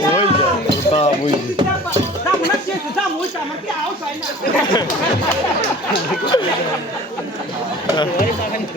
Olha, tá muito. Tá muito, Agora ele tá vendo.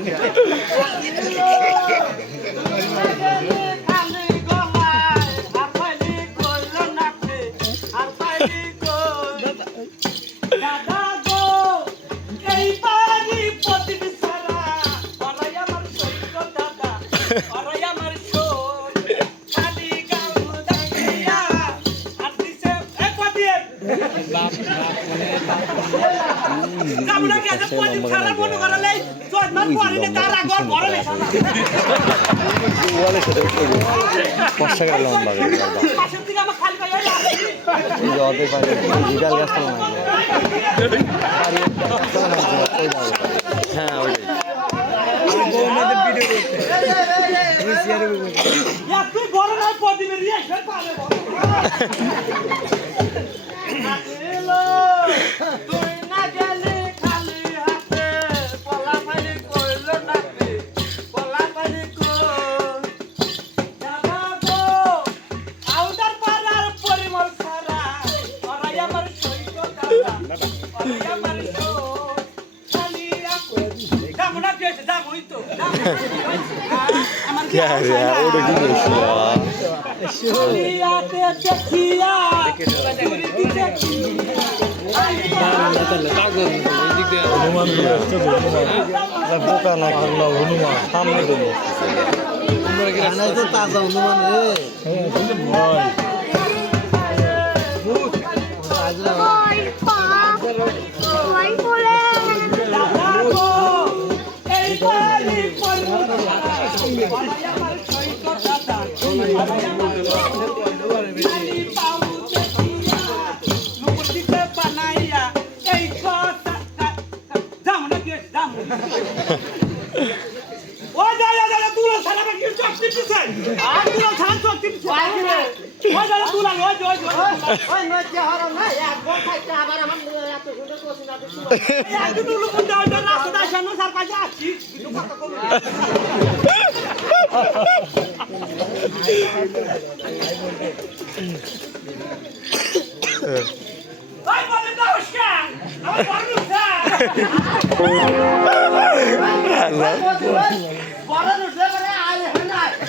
পাঁচ টাকা লম্বা জলতে পারে বিকাল গাছ হ্যাঁ তুই বড় নয় প্রদীপের Cara, olha que gostoso. Deixa eu ver. Hanuman বোকা না খাগলা হনুমান সামনে দেবো তাজা হনুমান রে ভয় Thank you. Vai, pode dar os caras! Não, pode não dar!